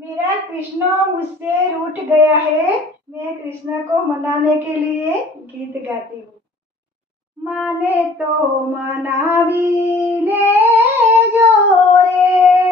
मेरा कृष्ण मुझसे रूठ गया है, मैं कृष्ण को मनाने के लिए गीत गाती हूँ। माने तो मनावी लेजो रे,